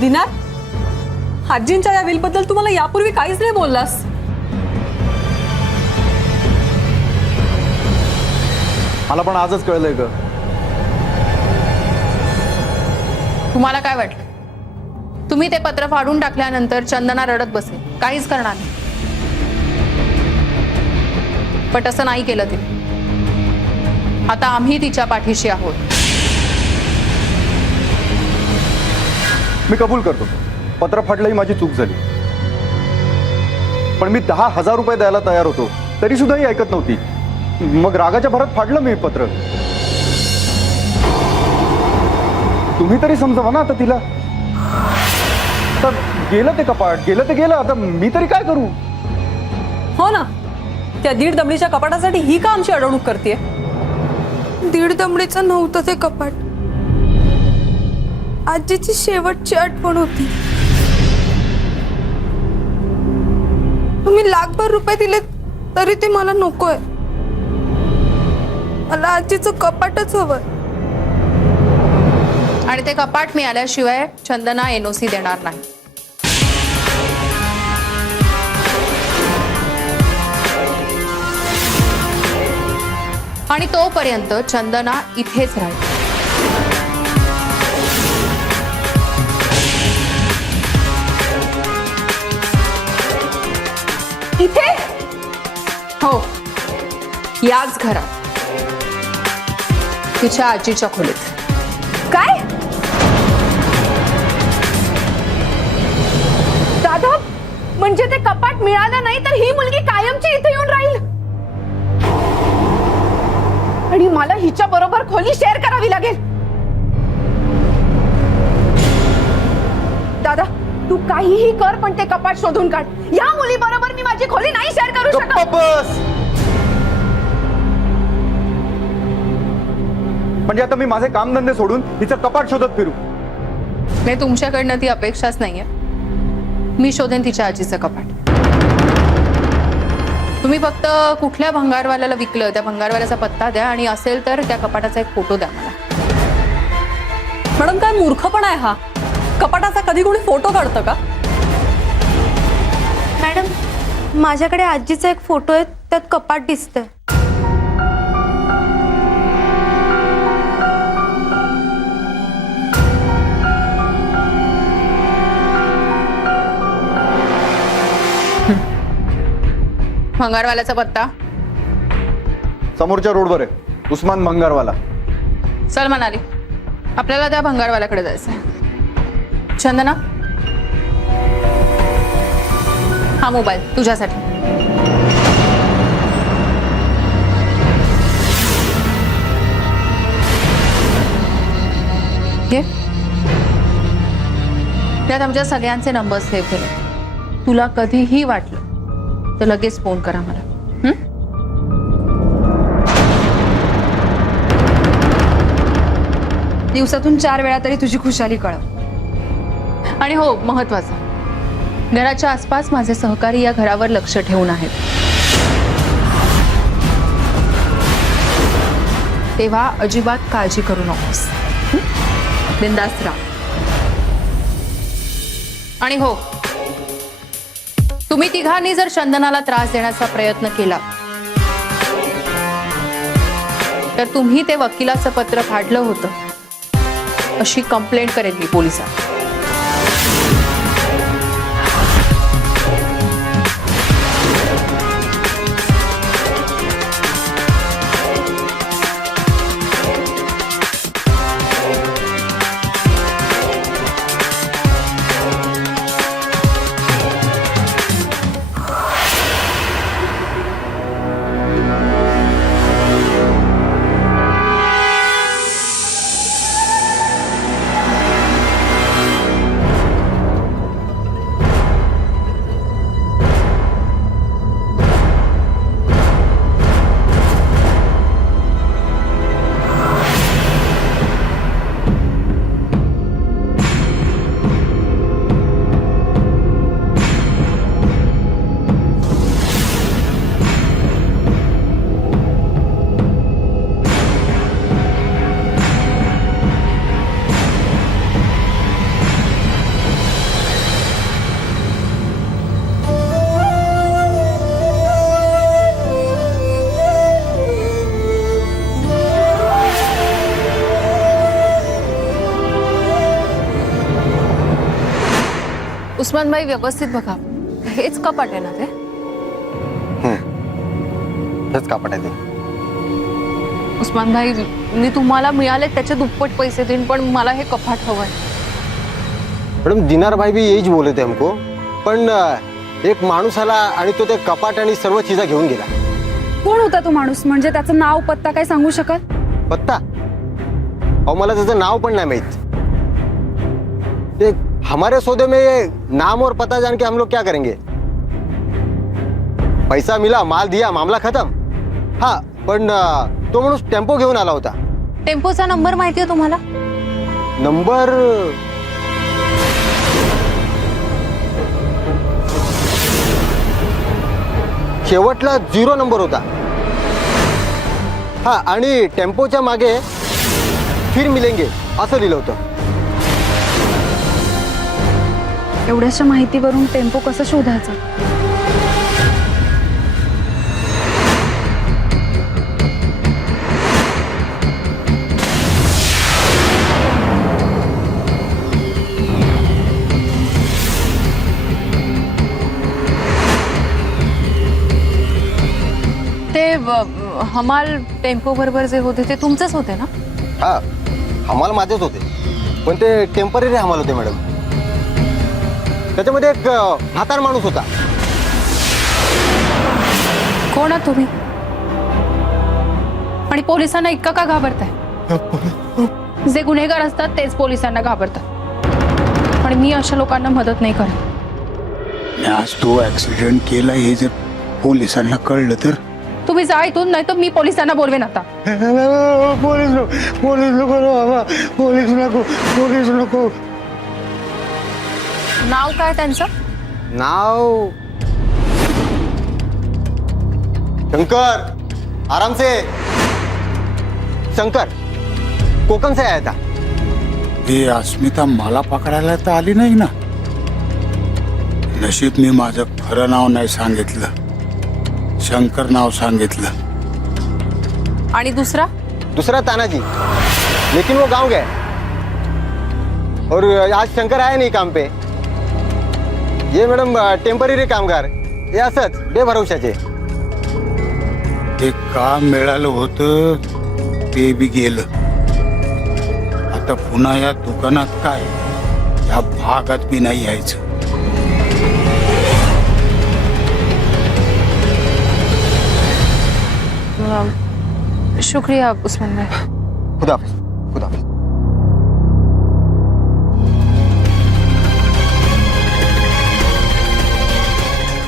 दिनात आजींच्या या विलबद्दल तुम्हाला यापूर्वी काहीच नाही बोललास. मला पण आजच कळलंय ग. तुम्हाला काय वाटलं? तुम्ही ते पत्र फाडून टाकल्यानंतर चंदना रडत बसेल, काहीच करणार नाही. पण असं नाही केलं ते. आता आम्ही तिच्या पाठीशी आहोत. मी कबूल करतो, पत्र फाडलं ही माझी चूक झाली. पण मी 10,000 रुपये द्यायला तयार होतो, तरी सुद्धा ही ऐकत नव्हती. मग रागाच्या भरात फाडलं मी पत्र. तुम्ही तरी समजावा ना आता तिला. आता गेलं ते कपाट, गेलं ते गेलं. आता मी तरी काय करू? हो ना, त्या 1.5 दमडीच्या कपाटासाठी ही का आमची अडवणूक करते? 1.5 दमडीचं नव्हतं ते कपाट, आजीची शेवटची आठवण होती. तुम्ही लाखभर रुपये दिले तरी ते मला नकोय. मला आजीचं कपाटच हवं. आणि ते कपाट मिळाल्याशिवाय चंदना NOC देणार नाही. आणि तोपर्यंत चंदना इथेच राहील. इथे? हो, याच घरात, तिच्या आजीच्या खोलीत. काय? दादा, म्हणजे ते कपाट मिळालं नाही तर ही मुलगी कायमची इथे येऊन राहील आणि मला हिच्या बरोबर खोली शेअर करावी लागेल. दादा, तू काहीही कर पण ते कपाट शोधून काढ. या मुली बरोबर मी माझी खोली नाही शेअर करू शकत. बस. म्हणजे आता मी माझे कामधंदे सोडून हिचं कपाट शोधत फिरू? नाही, तुमच्याकडनं ती अपेक्षाच नाहीये. मी शोधेन तिच्या आजीचं कपाट. तुम्ही फक्त कुठल्या भंगारवाल्याला विकलं त्या भंगारवाल्याचा पत्ता द्या आणि असेल तर त्या कपाटाचा एक फोटो द्या मला. मॅडम, काय मूर्खपणा आहे हा? कपाटाचा कधी कोणी फोटो काढतं का? मॅडम, माझ्याकडे आजीचा एक फोटो आहे, त्यात कपाट दिसतंय. भंगारवाल्याचा पत्ता समोरच्या रोडवर आहे, उस्मान भंगारवाला. चल म्हणाली, आपल्याला त्या भंगारवाल्याकडे जायचंय. चंदना, हा मोबाईल तुझ्यासाठी. घे. त्यात आमच्या सगळ्यांचे नंबर सेव्ह केले. तुला कधीही वाटलं तर लगेच फोन करा मला. दिवसातून 4 वेळा तरी तुझी खुशाली कळव. आणि हो, महत्वाचं, घराच्या आसपास माझे सहकारी या घरावर लक्ष ठेवून आहेत. तेव्हा अजिबात काळजी करू नकोस. बिंदास राहा. आणि हो, तुम्ही तिघांनी जर चंदनाला त्रास देण्याचा प्रयत्न केला तर तुम्ही ते वकिलाचं पत्र फाडलं होतं अशी कंप्लेंट करेन मी पोलिसात. उस्मानबाई व्यवस्थित बघा, हेच कपाट आहे ना ते? हेच कपाट आहे ते. उस्मानभाई, मी तुम्हाला मिळाले त्याचे दुप्पट पैसे देईन, पण मला हे कपाट हवंय. मॅडम दिनार भाई भी यहीच बोले थे हमको, पण एक माणूस आला आणि तो ते कपाट आणि सर्व चीजा घेऊन गेला. कोण होता तो माणूस? म्हणजे त्याचं नाव पत्ता काय सांगू शकाल? पत्ता? अहो मला त्याचं नाव पण नाही माहित. ते हमारे सौदे में ये नाम और पता जान के हम लोग क्या करेंगे? पैसा मिला, माल दिया, मामला खत्म. हा, पण तो माणूस टेम्पो घेऊन आला होता. टेम्पोचा नंबर माहिती आहे तुम्हाला? नंबर शेवटला 0 नंबर होता. हा, आणि टेम्पोच्या मागे फिर मिलेंगे असं लिहिलं होतं. एवढ्याशा माहितीवरून टेम्पो कसं शोधायचा? ते हमाल टेम्पो बरोबर जे होते ते तुमचेच होते ना? हा, हमाल माझेच होते, पण ते टेम्पररी हमाल होते मॅडम. त्याच्यामध्ये एक म्हातार माणूस होता. कोण आहात तुम्ही? आणि पोलिसांना इतका का घाबरताय? जे गुन्हेगार असतात तेच पोलिसांना घाबरतात, आणि मी अशा लोकांना मदत नाही करत. आज तो ऍक्सिडेंट केला हे जर पोलिसांना कळलं तर? तुम्ही जा इथून, नाही तर मी पोलिसांना बोलवेन आता. पोलीस नको बाबा, पोलीस नको. नाव काय त्यांचं? नाव शंकर. आराम से. शंकर कोकण से आया था. हे अस्मिता मला पकडायला तर आली नाही ना. नशीब मी माझं खरं नाव नाही सांगितलं, शंकर नाव सांगितलं. आणि दूसरा तानाजी, लेकिन वो गांव गए. और आज शंकर आया नहीं काम पे. ये मॅडम टेम्पररी कामगार, हे असंच बेभरवशाचे. ते काम मिळालं होतं ते बी गेलं. आता पुन्हा या दुकानात काय, या भागात बी नाही यायचं. शुक्रिया उस्मान भाई. खुदाफिज. खुदाफिज.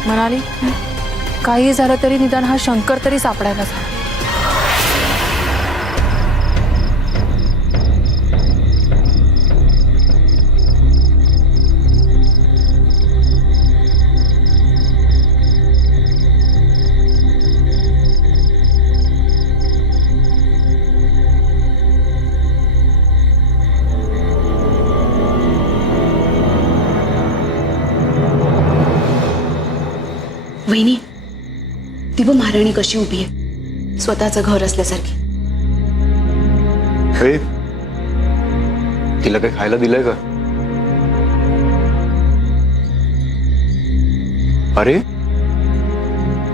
म्हणाली काही झालं तरी निदान हा शंकर तरी सापडायला. वहिनी, ती ब महाराणी कशी उभी आहे, स्वतःचं घर असल्यासारखी. तिला काही खायला दिलंय का? अरे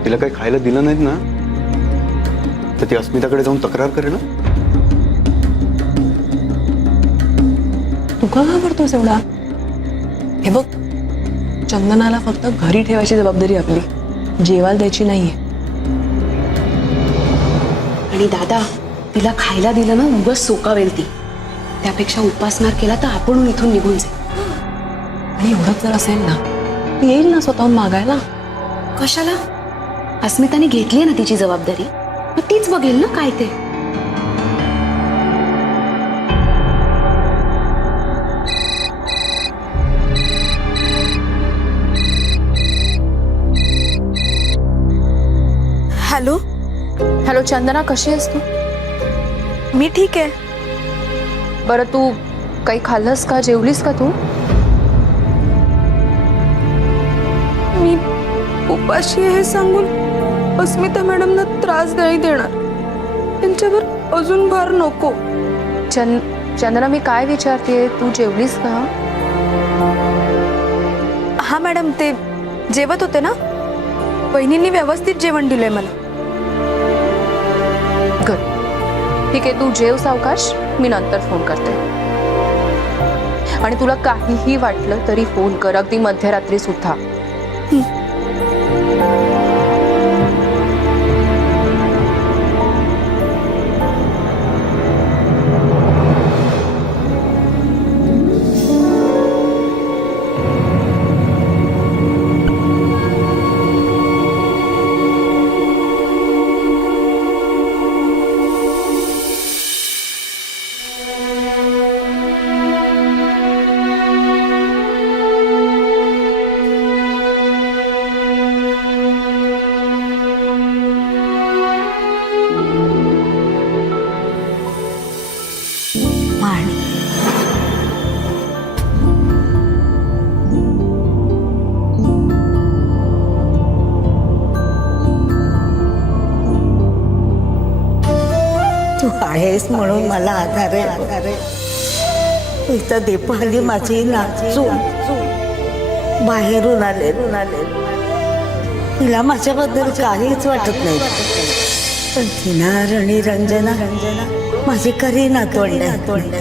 तिला काही खायला दिलं नाहीत ना, तर ती अस्मिताकडे जाऊन तक्रार करे ना. तू का घाबरतोस एवढा? हे बघ, चंदनाला फक्त घरी ठेवायची जबाबदारी आपली, जेवायला द्यायची नाहीये. आणि दादा, तिला खायला दिलं ना उगाच सोकावेल ती. त्यापेक्षा उपासमार केला तर आपण इथून निघून जाईल. आणि एवढंच जर असेल ना, ती येईल ना स्वतःहून मागायला. कशाला? अस्मिताने घेतली आहे ना तिची जबाबदारी, मग तीच बघेल ना काय ते. हॅलो. हॅलो चंदना, कशी आहेस तू? मी ठीक आहे. बरं, तू काही खाल्लंस का? जेवलीस का तू? मी उपाशी आहे हे सांगून अस्मिता मॅडमना त्रास नाही देणार. त्यांच्यावर अजून भार नको. चंदना, मी काय विचारतेय, तू जेवलीस का? मॅडम ते जेवत होते ना, बहिणींनी व्यवस्थित जेवण दिलंय मला. गुड. ठीक आहे, तू जेव सावकाश, मी नंतर फोन करते. आणि तुला काहीही वाटलं तरी फोन कर, अगदी मध्यरात्री सुद्धा. तू आहेस म्हणून मला आधार आहे. इथं दीपाली माझी नाचून बाहेरून आले. तिला माझ्याबद्दल काहीच वाटत नाही, पण तिनार आणि रंजना माझी खरी नातवंड.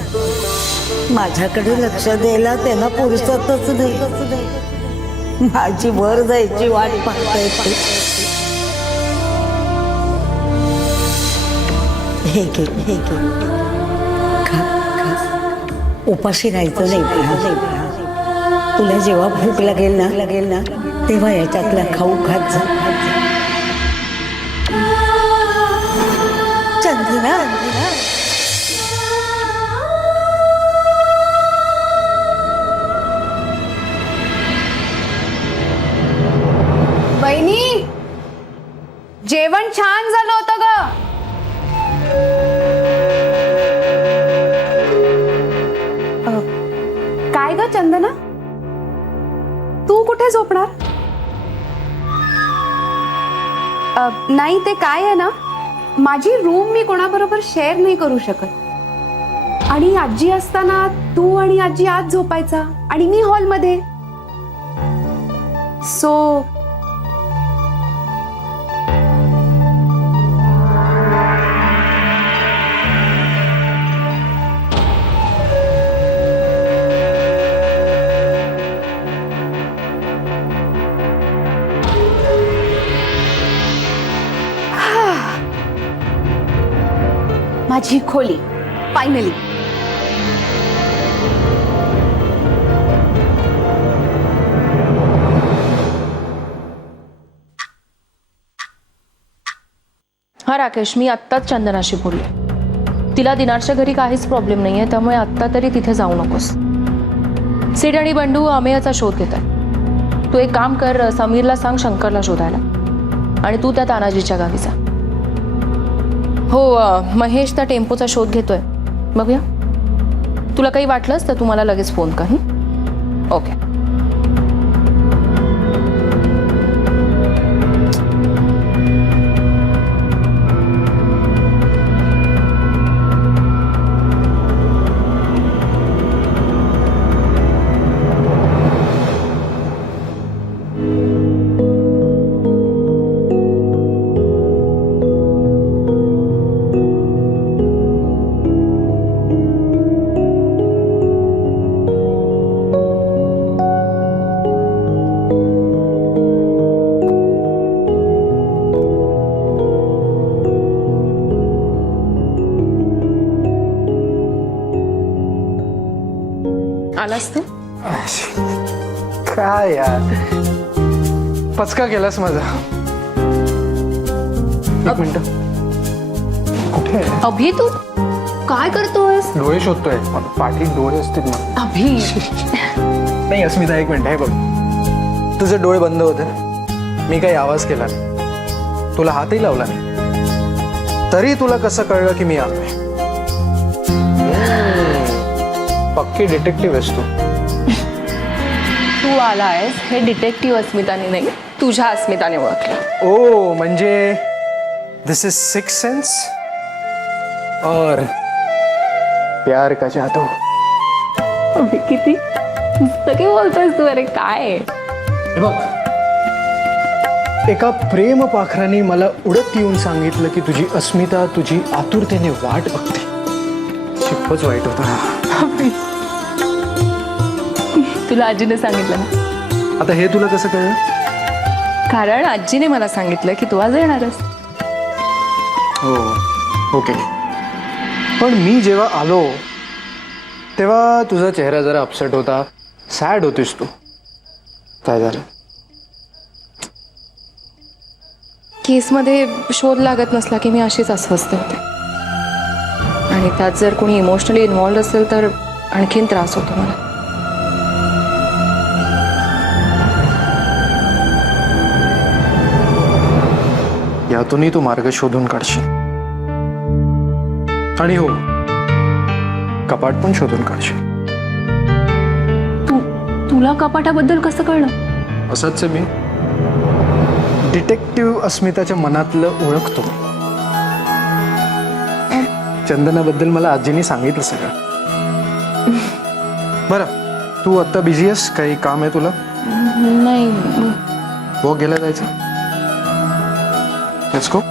माझ्याकडे लक्ष द्यायला त्यांना पुरुषातच नाही. माझी वर जायची वाट पाहता येते. हे घे खा. उपाशी राहायचं नाही. तुला जेव्हा भूक लागेल ना तेव्हा याच्यातला खाऊ खात जा. चंदना, बहिणी, जेवण छान झालं होतं ग. काय ग चंदना, तू कुठे झोपणार? नाही, ते काय आहे ना, माझी रूम मी कोणाबरोबर शेअर नाही करू शकत. आणि आजी असताना तू आणि आजी आत झोपायचा आणि मी हॉलमध्ये. सो माझी खोली फायनली. हा राकेश, मी आत्ताच चंदनाशी बोलले. तिला दिनारच्या घरी काहीच प्रॉब्लेम नाही आहे, त्यामुळे आत्ता तरी तिथे जाऊ नकोस. सिड आणि बंडू अमेयाचा शोध घेत आहे. तू एक काम कर, समीरला सांग शंकरला शोधायला, आणि तू त्या तानाजीच्या गावी जा. हो, महेश त्या टेम्पोचा शोध घेतोय, बघूया. तुला काही वाटलंस तर तू मला लगेच फोन कर. ओके. आलास तू? काय यार, पचका केलास माझा. एक मिनिट, कुठे आहे? अभि, तू काय करतोयस? डोळे शोधतोय. पाठीत डोळे असतील ना. अभि, नाही अस्मिता, एक मिनिट. हे बघ, तुझे डोळे बंद होते, मी काही आवाज केला नाही, तुला हातही लावला नाही, तरी तुला कसं कळलं की मी आलोय? पक्की डिटेक्टिव्ह आहेस तू. तू आलायस हे डिटेक्टिव्ह अस्मिताने नाही, तुझ्या अस्मिताने ओळखलं. ओ, म्हणजे दिस इज सिक्स सेन्स और प्यार का जादू. किती पुस्तके बोलतोयस तू. अरे काय हे बघ, एका प्रेम पाखराने मला उडत येऊन सांगितलं की तुझी अस्मिता तुझी आतुरतेने वाट बघते. खूपच वाईट होतं. तुला आजीने सांगितलं ना? आता हे तुला कसं कळलं? कारण आजीने मला सांगितलं की तू आज येणारच. हो, ओके. पण मी जेव्हा आलो तेव्हा तुझा चेहरा जरा अपसेट होता, सॅड होतीस तू. काय झालं? केसमध्ये शोध लागत नसला की मी अशीच अस्वस्थ होते, आणि त्यात जर कोणी इमोशनली इन्व्हॉल्ड असेल तर आणखीन त्रास होतो मला. यातूनही तू मार्ग शोधून काढशील. आणि हो, कपाट पण शोधून काढशील. तुला कपाटाबद्दल कसं कळलं? असंच आहे मी. डिटेक्टिव्ह अस्मिताच्या मनातलं ओळखतो. चंदनाबद्दल मला आजीने सांगितलं सगळं. बरं, तू आता बिझी आहेस? काही काम आहे तुला? नाही. वॉक गेला जायचं? Let's go.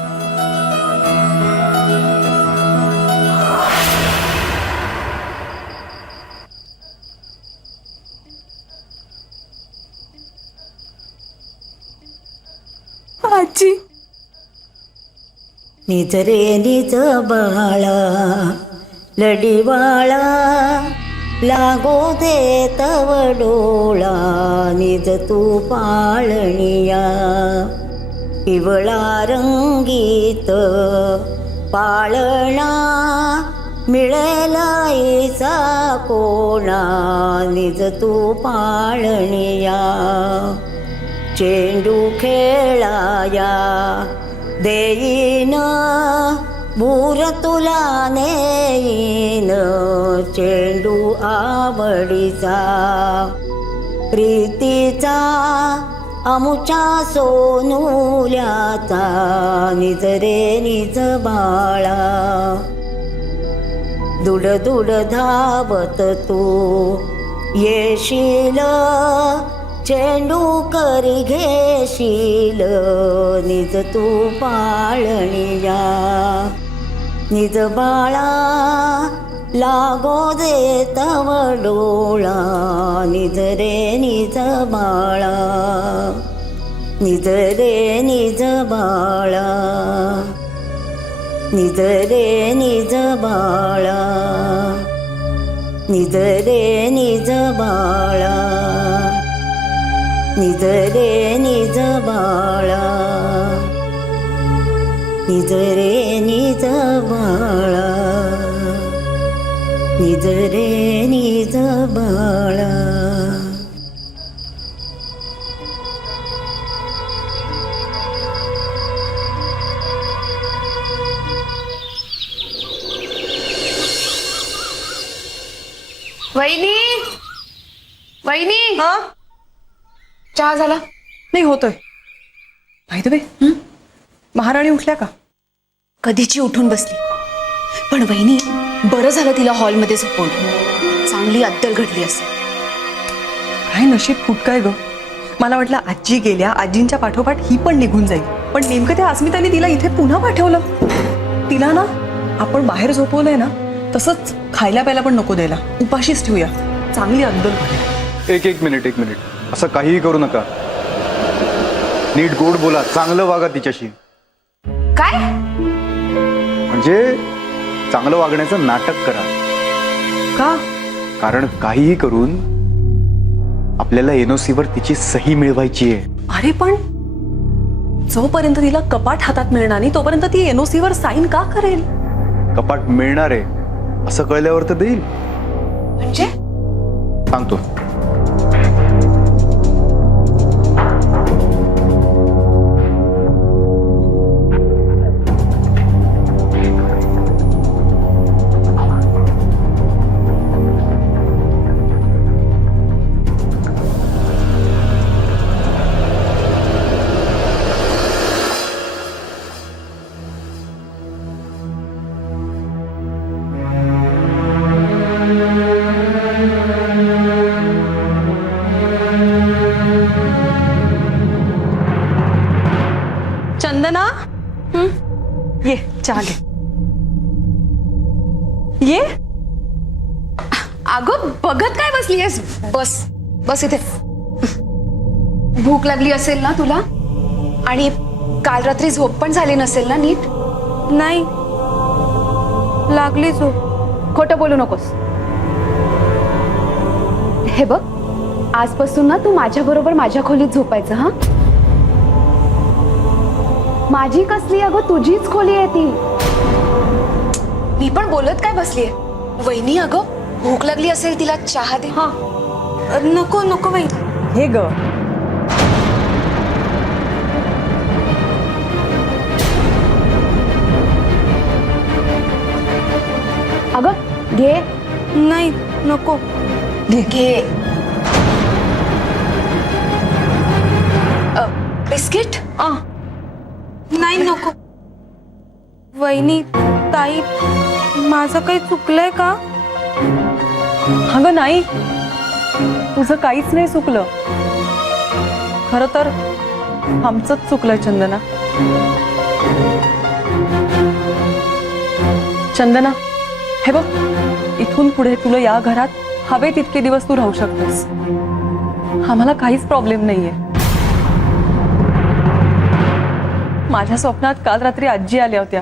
आजी, निज रे निज बाळा लढीवाळा लागो दे तव डोळा निज तू पाळणिया पिवळा रंगीत पाळणा मिळेलाईचा कोणा निज तू पाळणिया चेंडू खेळाया देईन भूर तुला नेईन चेंडू आवडीचा प्रीतीचा आमुच्या सोनुल्याचा निज रे निज बाळा दुड दुड धावत तू येशील चेंडू करी घेशील निज तू पाळणिया निज बाळा लागो दे तव डोळा निज रे निज बाळा निज रे निज बाळा निज रे निज बाळा निज रे निज बाळा निज रे निज बाळा निज रे निज बाळा निज रे निज बाळा. वहिनी, वहिनी, हा, चहा झाला? नाही होतोय. माहिती बे, महाराणी उठल्या का? कधीची उठून बसली. पण वहिनी, बरं झालं तिला हॉलमध्ये झोपवलं. चांगली अद्दल घडली असेल. काय नशीब फुटकाय ग. मला वाटलं आजी गेल्या, आजींच्या पाठोपाठ ही पण निघून जाईल. पण नेमकं त्या अस्मिताने तिला इथे पुन्हा पाठवलं. तिला ना आपण बाहेर झोपवलंय ना, तसंच खायला प्यायला पण नको द्यायला. उपाशीच ठेवूया. चांगली अद्दल घडेल. एक मिनिट. असं काहीही करू नका. नीट गोड बोला, चांगलं वागा तिच्याशी. काय? म्हणजे चांगलं वागण्याचं नाटक करा. का? कारण काहीही करून आपल्याला एनओसीवर तिची सही मिळवायची आहे. अरे पण जोपर्यंत तिला कपाट हातात मिळणार नाही तोपर्यंत ती एनओसीवर साईन का करेल? कपाट मिळणार आहे असं कळल्यावर तर देईल. म्हणजे? सांगतो. ये चहा घे. ये अगं बघत काय बसलीयस? बस बस इथे. भूक लागली असेल ना तुला? आणि काल रात्री झोप पण झाली नसेल ना नीट? नाही लागली झोप. खोटं बोलू नकोस. हे बघ, आजपासून ना तू माझ्या बरोबर माझ्या खोलीत झोपायचं. हा, माझी कसली अगं, तुझीच खोली आहे ती. मी पण बोलत काय बसलीये? वहिनी अगं भूक लागली असेल, तिला चहा दे. हा नको नको बाई. हे ग. अगं घे. नाही नको. घे. बिस्किट. नाही नको. वहिनी, ताई, माझं काही चुकलंय का? अगं नाही, तुझं काहीच नाही चुकलं. खरं तर आमचंच चुकलं चंदना. चंदना, हे बघ, इथून पुढे तुला या घरात हवे तितके दिवस तू राहू शकतेस. आम्हाला काहीच प्रॉब्लेम नाहीये. माझ्या स्वप्नात काल रात्री आजी आल्या होत्या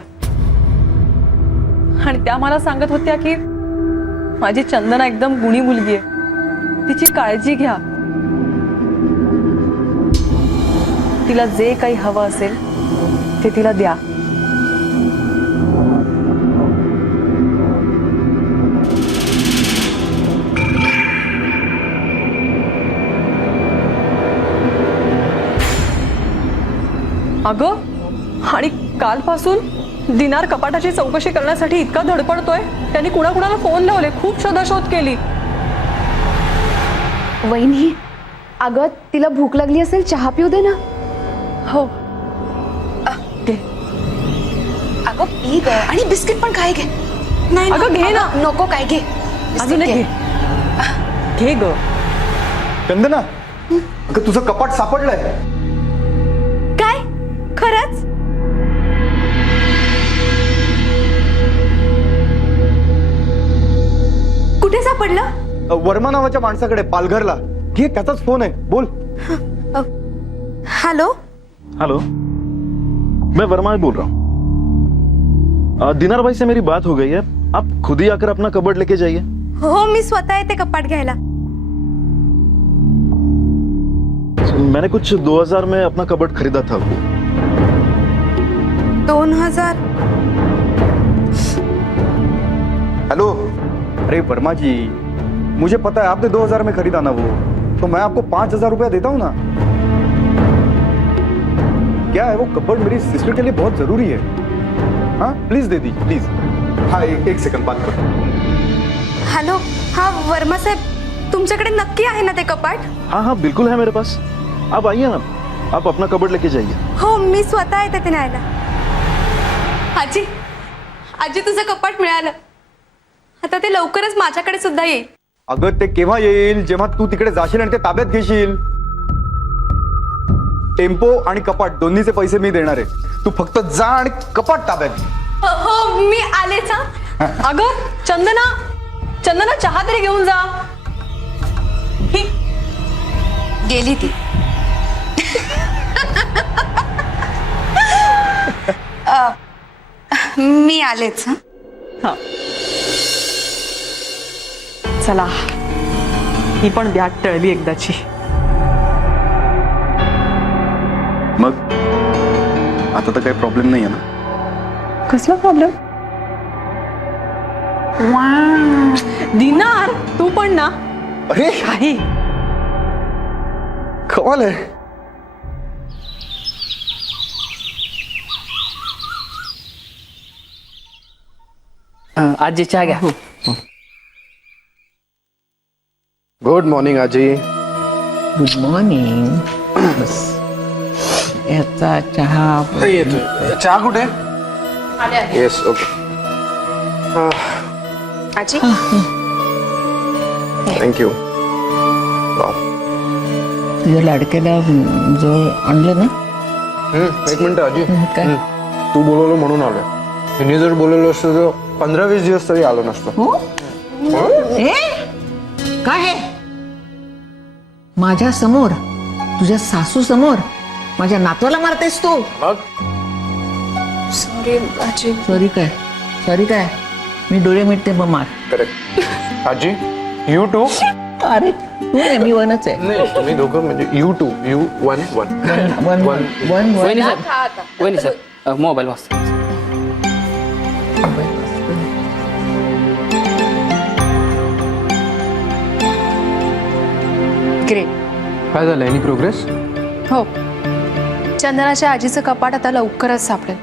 आणि त्या मला सांगत होत्या की माझी चंदना एकदम गुणी मुलगी आहे, तिची काळजी घ्या, तिला जे काही हवं असेल ते तिला द्या. अगं, आणि कालपासून दिनार कपाटाची चौकशी करण्यासाठी इतका धडपडतोय. त्यांनी कुणाकुणाला फोन लावले, खूप शोधाशोध केली. वहिनी अगं तिला भूक लागली असेल, चहा पिऊ दे ना. हो घे. अगं पी ग. आणि बिस्किट पण काय घे. नाही अगं घे ना. नको काय घे. अजून एक घे. घे ग. चंदना, अगं तुझं कपाट सापडलंय. काय? खरंच? कुठे सापडलं? वर्मा नावाच्या माणसाकडे, पालघरला. घे, त्याचाच फोन आहे. बोल. हॅलो. हेलो, मैं वर्मा बोल रहा हूँ. दिनार भाई से मेरी बात हो गई है. आप खुद ही आकर अपना कबर्ड लेके जाइए. हो, मी स्वतः येते कपाट घ्यायला. मैंने कुछ 2000 में अपना कबर्ड खरीदा था. 2000? हेलो. अरे वर्मा जी, मुझे पता है आपने 2000 में खरीदा ना वो, तो मैं आपको 5000 रुपया देता हूँ ना. क्या है, वो कबर्ड मेरी सिस्टर के लिए बहुत जरूरी है. हाँ प्लीज दे दीजिए प्लीज. हाँ एक सेकंड बात करो. हॅलो. हा वर्मा साहेब, तुमच्याकडे नक्की आहे ना ते कपाट? हाँ हाँ बिल्कुल है मेरे पास. आप आइए ना, आप अपना कबर्ड लेके जाइए. हो, मी स्वतः येते ते न्यायला. आजी, आजी तुझं कपाट मिळालं. आता ते लवकरच माझ्याकडे सुद्धा येईल. अगं ते केव्हा येईल? जेव्हा तू तिकडे जाशील आणि ते ताब्यात घेशील. टेम्पो आणि कपाट दोन्हीचे पैसे मी देणार आहे. तू फक्त जा आणि कपाट ताब्यात घे. हो, मी आलेच. अगं चंदना, चंदना चहा तरी घेऊन जा. ही गेली ती. मी आलेच. हा, चला, ही पण बॅग टळली एकदाची. मग आता तर काही प्रॉब्लेम नाही आहे ना? कसला प्रॉब्लेम? दिनार, तू पण ना. अरे काही कमाल आहे. आजी चहा घ्या. गुड मॉर्निंग आजी. Good morning. याचा चहा. येतोय. चहा कुठे? Yes okay. आजी थँक्यू. तुझ्या लाडक्याला जवळ आणलं ना? एक मिनिट आजी. काय? तू बोलवलं म्हणून आलोय. हिने जर बोलवलं असतं तर 15-20 दिवस तरी आलो नसतो. हो ए काय हे माझ्या समोर तुझ्या सासू समोर माझ्या नातवाला मारतेस तू. मग सॉरी आजी. सॉरी काय मी डोळे मिटते मग मार. करेक्ट. आजी यू टू. अरे तू नाही मी वनच आहे. नाही तुम्ही दोघं म्हणजे you two you one one one वहिनी सर मोबाईल वाजता. ग्रेट. काय झालं एनी प्रोग्रेस? हो, चंदनाच्या आजीचं कपाट आता लवकरच सापडेल.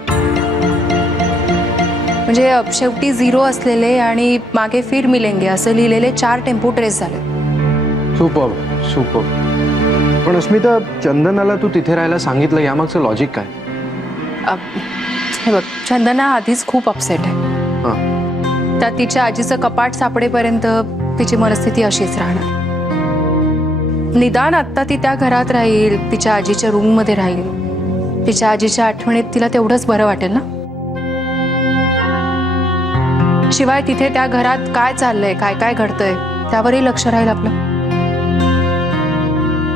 म्हणजे शेवटी 0 असलेले आणि मागे फिर मिलेंगे असं लिहिलेले 4 टेम्पो ट्रेस झाले. Super super. पण अस्मिता, चंदनाला तू तिथे राहायला सांगितलं यामागचं लॉजिक काय? हे बघ, चंदना आधीच खूप अपसेट आहे. हां. त्यात तिच्या आजीचं कपाट सापडेपर्यंत तिची मनस्थिती अशीच राहणार. निदान आत्ता ती त्या घरात राहील, तिच्या आजीच्या रूममध्ये राहील. तिच्या आजीच्या आठवणीत तिला तेवढंच बरं वाटेल ना. शिवाय तिथे त्या घरात काय चाललंय, काय काय घडतंय त्यावरही लक्ष राहील आपलं.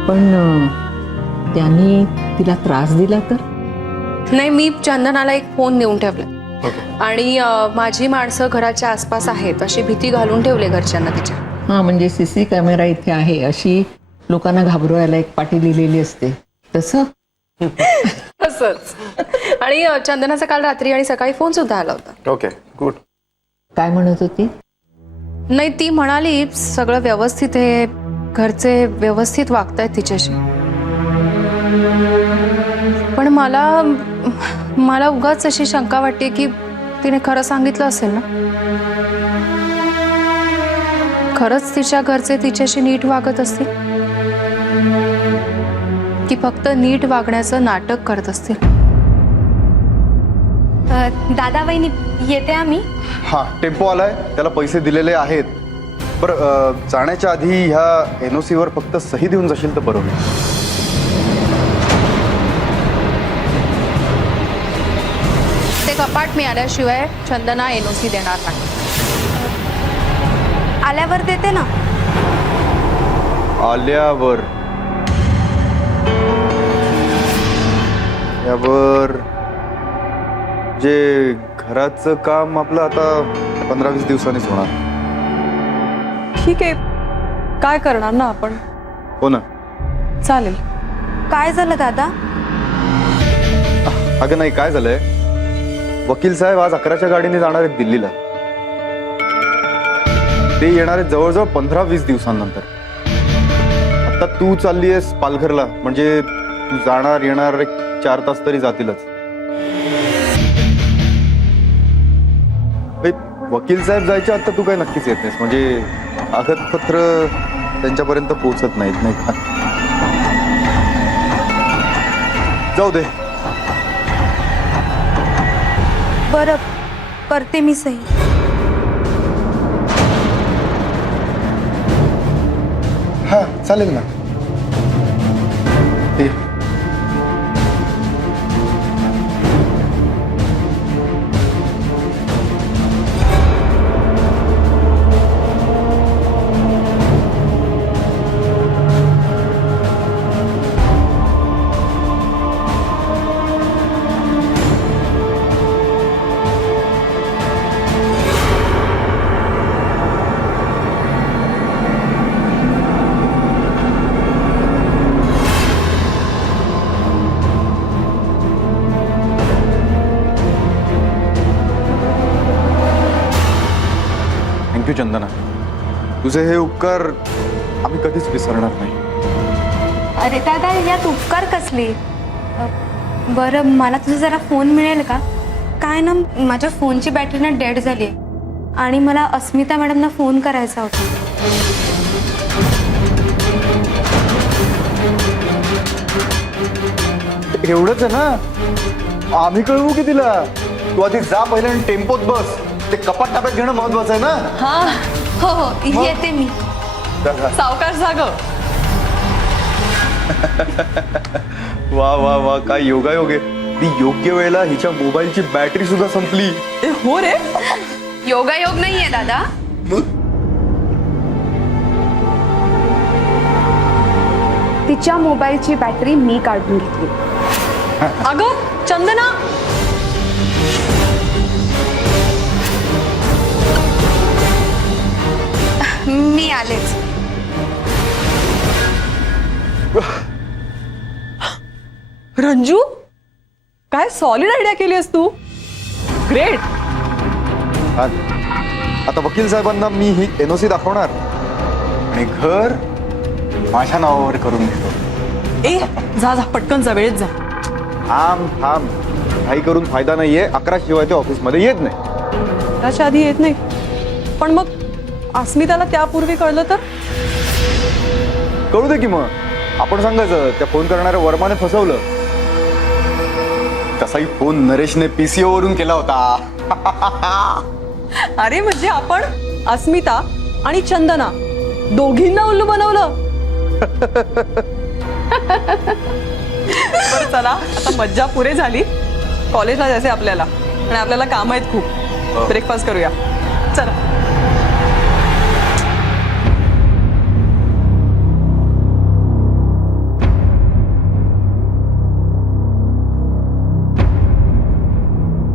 पण त्यांनी तिला त्रास दिला तर? नाही, मी चंदनाला एक फोन देऊन ठेवला आणि माझी माणसं घराच्या आसपास आहेत अशी भीती घालून ठेवले घरच्यांना तिच्या. हा, म्हणजे CC कॅमेरा इथे आहे अशी लोकांना घाबरवायला एक पाटी लिहिलेली असते तसं. असंच. आणि चंदनाचा काल रात्री आणि सकाळी फोन सुद्धा आला होता. Okay good. काय म्हणत होती? नाही, ती म्हणाली सगळं व्यवस्थित आहे, घरचे व्यवस्थित वागतायत तिच्याशी. पण मला उगाच अशी शंका वाटते की तिने खरं सांगितलं असेल ना. खरंच तिच्या घरचे तिच्याशी नीट वागत असतील की फक्त नीट वागण्याचं नाटक करत असतील. दादा वहिनी, येते आम्ही. हा, टेम्पो आलाय, त्याला पैसे दिलेले आहेत. बरं, जाण्याच्या आधी ह्या NOC वर फक्त सही देऊन जाशील तर बरं होईल. ते कपाट मिळाल्याशिवाय चंदना NOC देणार नाही. आल्यावर देते ना. आल्यावर यावर जे घराचं काम आपलं आता 15-20 दिवसांनीच होणार. ठीक आहे, काय करणार ना आपण. हो ना. चालेल. काय झालं दादा? अगं नाही, काय झालंय, वकील साहेब आज 11च्या गाडीने जाणार आहेत दिल्लीला. ते येणार आहेत जवळजवळ 15-20 दिवसांनंतर. आता तू चालली आहेस पालघरला, म्हणजे तू जाणार येणार 4 तास तरी जातीलच. वकील साहेब जायच्या आता तू काय नक्कीच येत नाहीस, म्हणजे कागदपत्र त्यांच्यापर्यंत पोहोचत नाहीत, नाही का? जाऊ दे. बरं, करते मी सही. हा, चालेल ना. ते थँक्यू चंदना, तुझे हे उपकार आम्ही कधीच विसरणार नाही. अरे दादा, यात उपकार कसले? बरं, मला तुझा जरा फोन मिळेल का? काय ना, माझ्या फोनची बॅटरी ना डेड झाली आहे आणि मला अस्मिता मॅडमना फोन करायचा होता. एवढंच आहे ना, आम्ही कळवू की तिला. तू आधी जा पहिल्या आणि टेम्पोत बस. ते कपाट ताब्यात घेणं महत्वाचं आहे ना. हा, हो, येते मी. सावकाश जागं. वा वा वा, काय योगायोग आहे. अगदी योग्य वेळेला हिच्या मोबाईलची बॅटरी सुद्धा संपली. ए हो रे. योगायोग नाहीये दादा. तिच्या मोबाईलची बॅटरी मी काढून घेतली. अगं चंदना. मी आलेच. रंजू काय सॉलिड आयडिया केली आहेस तू. ग्रेट. आता वकील साहेबांना मी ही NOC दाखवणार आणि घर माझ्या नावावर करून घेतो. ए जा जा पटकन जा, वेळेत जा. थांब थांब, काही करून फायदा नाहीये. 11 शिवाय ते ऑफिसमध्ये येत नाही. त्याच्या आधी येत नाही. पण मग अस्मिताला त्यापूर्वी कळलं तर. कळू दे की मग. आपण सांगायचं त्या फोन करणाऱ्या वर्माने फसवलं. तसाही फोन नरेशने PCO वरून केला होता. अरे म्हणजे आपण अस्मिता आणि चंदना दोघींना उल्लू बनवलं. बरं चला आता मज्जा पुरे झाली. कॉलेजला जायचे आपल्याला आणि आपल्याला काम आहेत खूप. ब्रेकफास्ट करूया चला.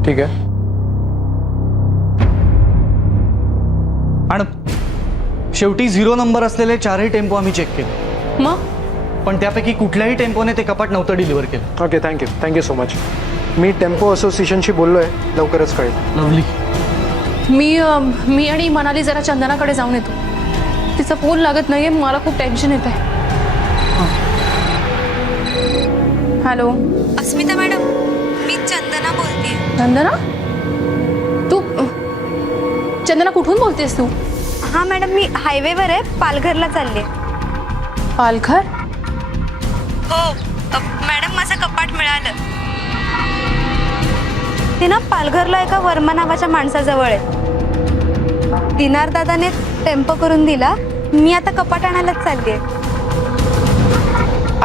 ठीक आहे. आणि शेवटी 0 नंबर असलेले 4ही टेम्पो आम्ही चेक केले. मग पण त्यापैकी कुठल्याही टेम्पोने ते कपाट नव्हतं डिलिव्हर केलं. Okay, thank you so much. मी टेम्पो असोसिएशनशी बोललो आहे, लवकरच कळेल. लवली. मी आणि मनाली जरा चंदनाकडे जाऊन येतो. तिचा फोन लागत नाहीये, मला खूप टेन्शन येत आहे. हॅलो अस्मिता मॅडम, मी चंदना बोलते. चंदना, तू चंदना कुठून बोलतेस तू? हा मॅडम, मी हायवेवर आहे, पालघरला चालले. पालघर? हो मॅडम, माझं कपाट मिळालं. ते ना पालघरला एका वर्मा नावाच्या माणसाजवळ आहे. दिनार दादाने टेम्पो करून दिला. मी आता कपाट आणायलाच चालली आहे.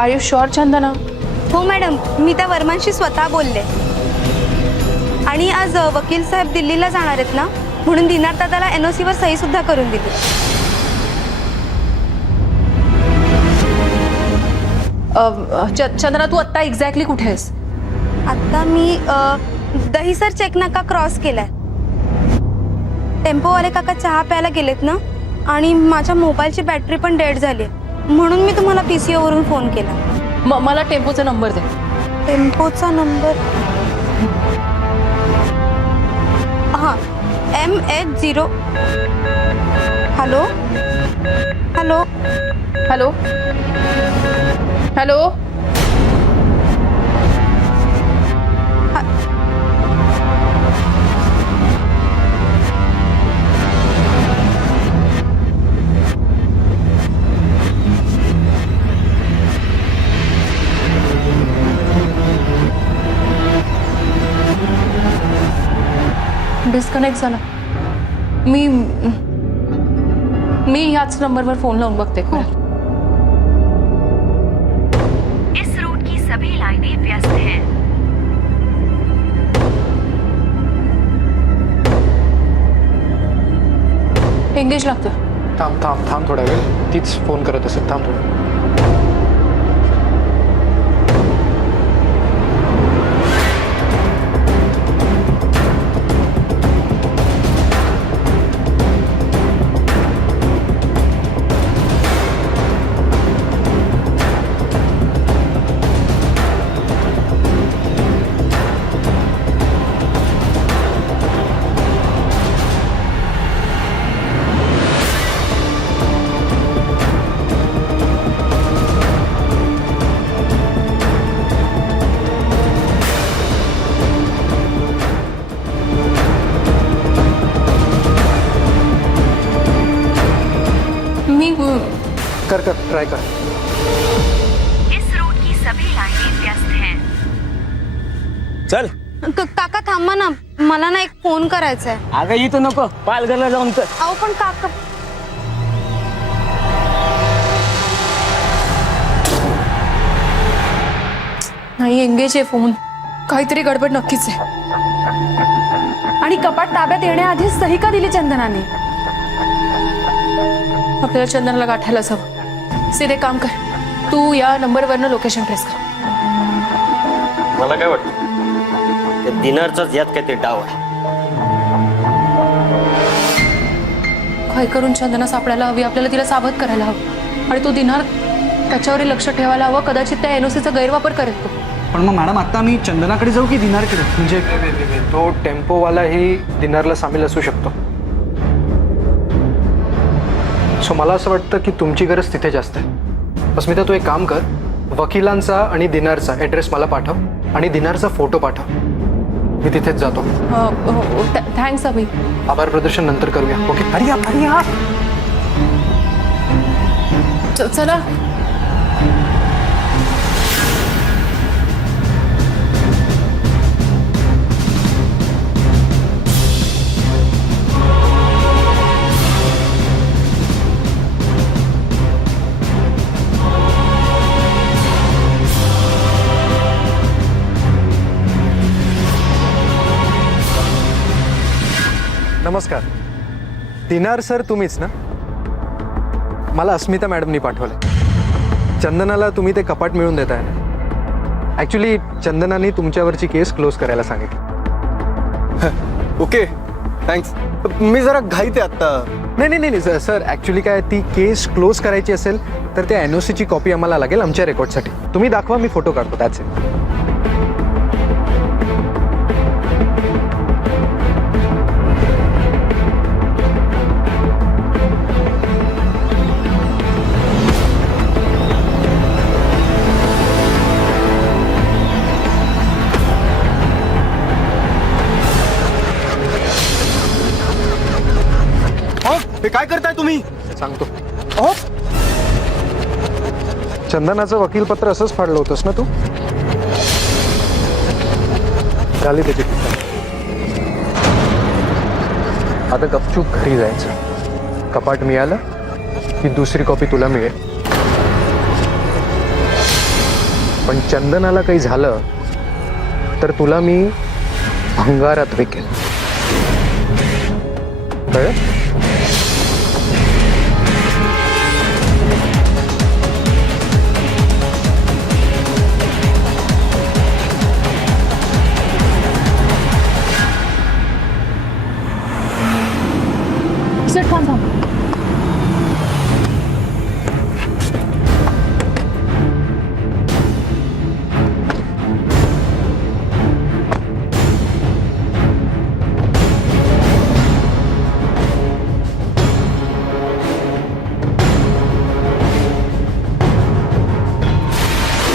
आर यू शुअर चंदना? हो मॅडम, मी त्या वर्मांशी स्वतः बोलले. आणि आज वकील साहेब दिल्लीला जाणार आहेत ना, म्हणून दिनार दादाला NOC वर सही सुद्धा करून दिली. चंदना, तू आत्ता एक्झॅक्टली कुठे आहेस? आता मी दहीसर चेक नाका क्रॉस केलाय. टेम्पोवाले काका चहा प्यायला गेलेत ना, आणि माझ्या मोबाईलची बॅटरी पण डेड झाली, म्हणून मी तुम्हाला PCO वरून फोन केला. मला टेम्पोचा नंबर दे. टेम्पोचा नंबर? हां, MH0. Hello hello hello hello. Disconnect झाला. मी ह्याच नंबरवर फोन लावून बघते. इस रूट की सभी लाइनें व्यस्त हैं. एंगेज लागतं. थांब थोडा वेळ. तीच फोन करत असेल. थांब थोडा. कर ट्राय कर. इस रूट की सभी लाइनें व्यस्त हैं. चल काका थांबा ना, मला ना एक फोन करायचा आहे. अगं इथं नको, पालघरला जाऊन कर. अहो पण काका. नाही, एंगेज आहे फोन. काहीतरी गडबड नक्कीच आहे. आणि कपाट ताब्यात येण्याआधीच सही का दिली चंदनाने? आपल्याला चंदनाला गाठायलाच हवं. सीधे काम कर, तू या नंबरवरनं लोकेशन ट्रेस कर. मला काय वाटतं त्या दिनारचाच यात काहीतरी डाव आहे. काय करून चंदना सापडायला हवी, आपल्याला तिला सावध करायला हवं. आणि तो दिनार त्याच्यावरील लक्ष ठेवायला हवं. कदाचित त्या एनओसीचा गैरवापर करेल तो. पण मग मॅडम आता मी चंदनाकडे जाऊ की दिनारकडे? म्हणजे तो टेम्पोवालाही दिनारला सामील असू शकतो. सो मला असं वाटतं की तुमची गरज तिथे जास्त आहे. अस्मिता, तू एक काम कर, वकिलांचा आणि दिनारचा ॲड्रेस मला पाठव आणि दिनारचा फोटो पाठव. मी तिथेच जातो. थँक्स अभि. आभार प्रदर्शन नंतर करूया. ओके? अरे या चला. नमस्कार. दिनार सर तुम्हीच ना? मला अस्मिता मॅडमनी पाठवलं. चंदनाला तुम्ही ते कपाट मिळून देताय ना? ॲक्च्युली चंदनाने तुमच्यावरची केस क्लोज करायला सांगितली. Okay, thanks. मी जरा घाईत आहे आत्ता. नाही सर, ॲक्च्युली काय, ती केस क्लोज करायची असेल तर त्या एनओसीची कॉपी आम्हाला लागेल आमच्या रेकॉर्डसाठी. तुम्ही दाखवा, मी फोटो काढतो. That's it. हे काय करताय तुम्ही? सांगतो. चंदनाचं वकीलपत्र असंच फाडलं होतंस ना तू? झाली त्याची. आता गपचूप घरी जायचं. कपाट मिळालं की दुसरी कॉपी तुला मिळेल. पण चंदनाला काही झालं तर तुला मी भंगारात विकेल. कळलं? सर थांब.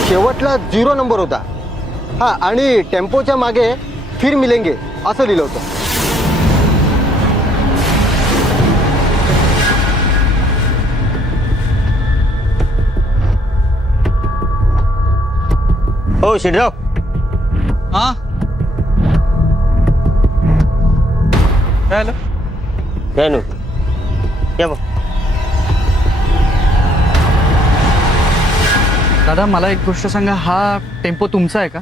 शेवटला 0 नंबर होता. हा, आणि टेम्पोच्या मागे फिर मिलेंगे असं लिहिलं होतं. हो शिरराव. हां, काय आलं? काय नु या बघ. दादा, मला एक गोष्ट सांगा, हा टेम्पो तुमचा आहे का?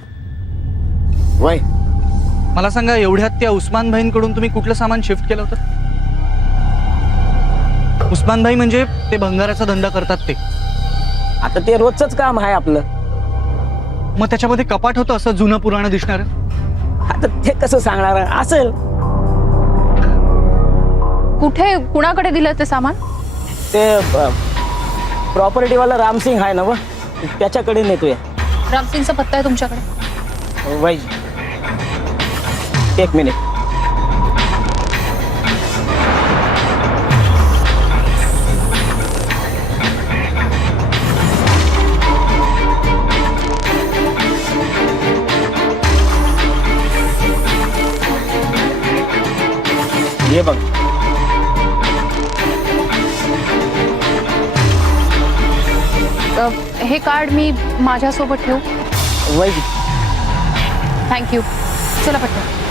वय मला सांगा, एवढ्यात त्या उस्मान भाईंकडून तुम्ही कुठलं सामान शिफ्ट केलं होतं? उस्मान भाई म्हणजे ते भंगाराचा धंदा करतात ते. आता ते रोजच काम आहे आपलं. मग त्याच्यामध्ये कपाट होतं असं जुनं पुराणं दिसणार? आता ते कसं सांगणार असेल. कुठे, कुणाकडे दिलं ते सामान? ते प्रॉपर्टीवाला रामसिंग आहे ना व, त्याच्याकडे नेतोय. रामसिंगचा पत्ता आहे तुमच्याकडे? वय एक मिनिट. ये बघ. हे कार्ड मी माझ्यासोबत ठेवू? वय थँक्यू. चला पटकन.